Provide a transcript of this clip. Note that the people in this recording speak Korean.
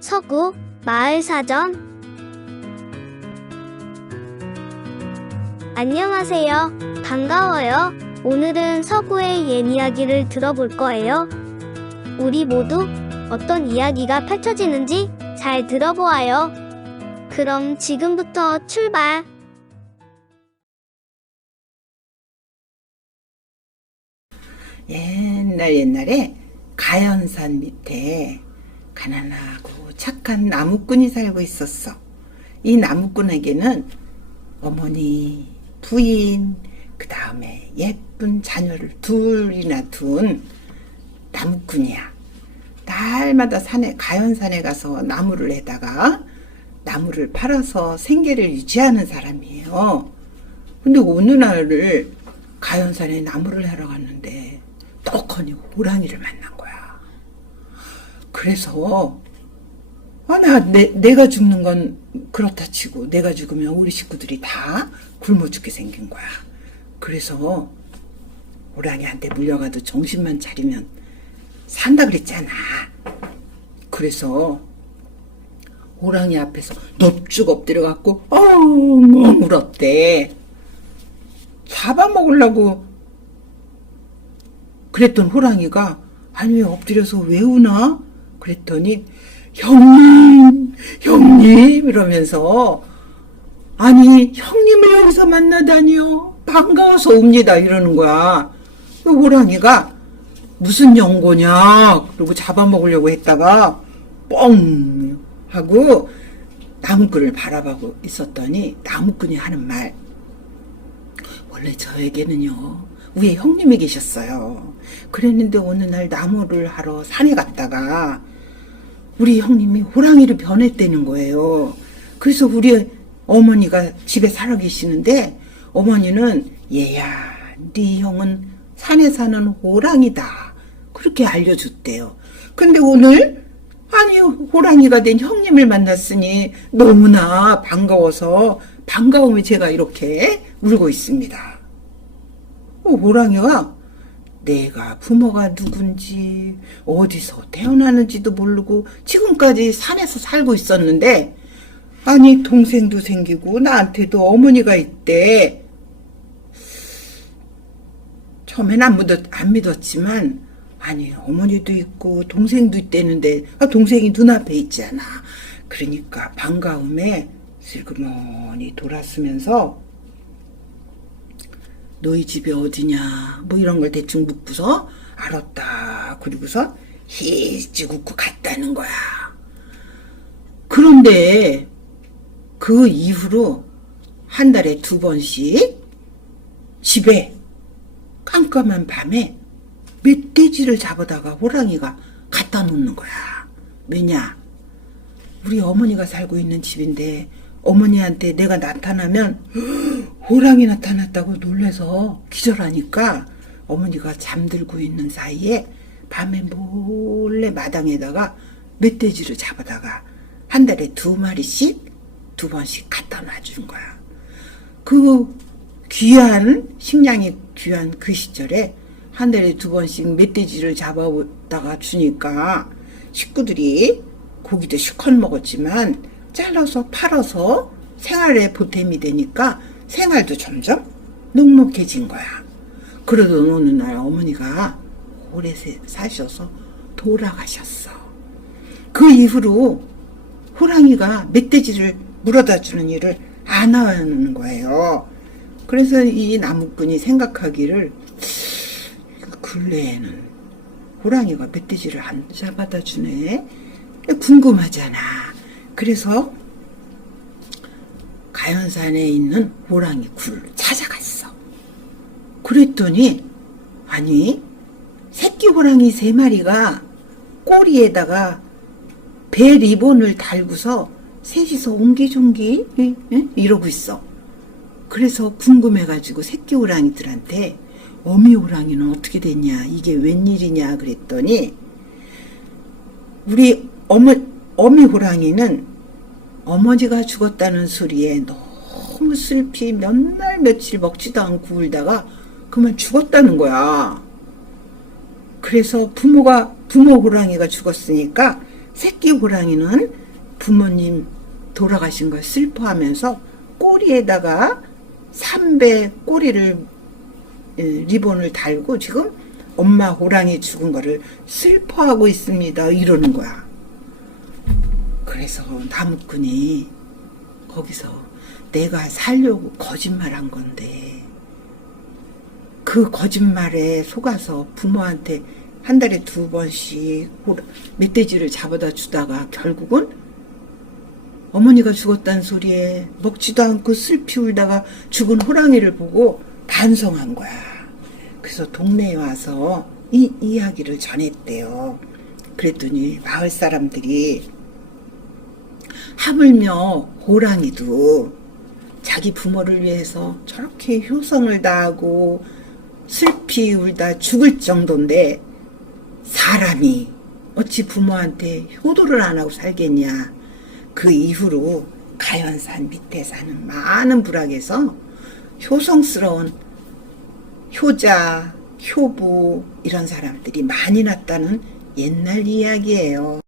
서구 마을사전 안녕하세요. 반가워요. 오늘은 서구의 옛 이야기를 들어볼 거예요. 우리 모두 어떤 이야기가 펼쳐지는지 잘 들어보아요. 그럼 지금부터 출발. 옛날 옛날에 가연산 밑에 가난하고 착한 나무꾼이 살고 있었어. 이 나무꾼에게는 어머니, 부인, 그 다음에 예쁜 자녀를 둘이나 둔 나무꾼이야. 날마다 산에, 가연산에 가서 나무를 해다가 나무를 팔아서 생계를 유지하는 사람이에요. 근데 어느 날을 가연산에 나무를 하러 갔는데 떡하니 호랑이를 거야. 그래서 아, 나, 내, 내가 죽는 건 그렇다 치고 내가 죽으면 우리 식구들이 다 굶어 죽게 생긴 거야. 그래서 호랑이한테 물려가도 정신만 차리면 산다 그랬잖아. 그래서 호랑이 앞에서 넙죽 엎드려갖고 엉엉 울었대. 잡아먹으려고 그랬던 호랑이가 아니 왜 엎드려서 왜 우나? 그랬더니 형님 형님 이러면서 아니 형님을 여기서 만나다니요? 반가워서 옵니다. 이러는 거야. 그 호랑이가 무슨 연고냐? 그리고 잡아먹으려고 했다가 뻥! 하고 나무꾼을 바라보고 있었더니 나무꾼이 하는 말. 원래 저에게는요, 위에 형님이 계셨어요. 그랬는데 어느 날 나무를 하러 산에 갔다가 우리 형님이 호랑이로 변했다는 거예요. 그래서 우리 어머니가 집에 살아 계시는데 어머니는 얘야, 네 형은 산에 사는 호랑이다. 그렇게 알려줬대요. 근데 오늘 아니 호랑이가 된 형님을 만났으니 너무나 반가워서 반가움에 제가 이렇게 울고 있습니다. 어, 호랑이가 내가 부모가 누군지 어디서 태어나는지도 모르고 지금까지 산에서 살고 있었는데 아니 동생도 생기고 나한테도 어머니가 있대. 처음엔 안, 믿었, 안 믿었지만 아니 어머니도 있고 동생도 있대는데 아, 동생이 눈앞에 있잖아. 그러니까 반가움에 슬그머니 돌았으면서 너희 집이 어디냐? 뭐 이런 걸 대충 묻고서 알았다. 그리고서 히직 웃고 갔다는 거야. 그런데 그 이후로 한 달에 두 번씩 집에 깜깜한 밤에 멧돼지를 잡아다가 호랑이가 갖다 놓는 거야. 왜냐? 우리 어머니가 살고 있는 집인데 어머니한테 내가 나타나면 호랑이 나타났다고 놀래서 기절하니까 어머니가 잠들고 있는 사이에 밤에 몰래 마당에다가 멧돼지를 잡아다가 한 달에 두 마리씩 두 번씩 갖다 놔주는 거야. 그 귀한 식량이 귀한 그 시절에 한 달에 두 번씩 멧돼지를 잡아다가 주니까 식구들이 고기도 실컷 먹었지만 잘라서 팔아서 생활에 보탬이 되니까 생활도 점점 넉넉해진 거야. 그러던 어느 날 어머니가 오래 세- 사셔서 돌아가셨어. 그 이후로 호랑이가 멧돼지를 물어다 주는 일을 안 하는 거예요. 그래서 이 나무꾼이 생각하기를 그 근래에는 호랑이가 멧돼지를 안 잡아다 주네. 궁금하잖아. 그래서 가연산에 있는 호랑이 굴을 찾아갔어. 그랬더니 아니 새끼 호랑이 세 마리가 꼬리에다가 배 리본을 달고서 셋이서 옹기종기 응? 응? 이러고 있어. 그래서 궁금해가지고 새끼 호랑이들한테 어미 호랑이는 어떻게 됐냐 이게 웬일이냐 그랬더니 우리 어머, 어미 호랑이는 어머니가 죽었다는 소리에 너무 슬피 몇 날 며칠 먹지도 않고 울다가 그만 죽었다는 거야. 그래서 부모가 부모 호랑이가 죽었으니까 새끼 호랑이는 부모님 돌아가신 걸 슬퍼하면서 꼬리에다가 삼배 꼬리를 예, 리본을 달고 지금 엄마 호랑이 죽은 거를 슬퍼하고 있습니다. 이러는 거야. 그래서 나무꾼이 거기서 내가 살려고 거짓말한 건데 그 거짓말에 속아서 부모한테 한 달에 두 번씩 멧돼지를 잡아다 주다가 결국은 어머니가 죽었다는 소리에 먹지도 않고 슬피 울다가 죽은 호랑이를 보고 반성한 거야. 그래서 동네에 와서 이 이야기를 전했대요. 그랬더니 마을 사람들이 하물며 호랑이도 자기 부모를 위해서 저렇게 효성을 다하고 슬피 울다 죽을 정도인데 사람이 어찌 부모한테 효도를 안 하고 살겠냐. 그 이후로 가연산 밑에 사는 많은 부락에서 효성스러운 효자, 효부 이런 사람들이 많이 났다는 옛날 이야기예요.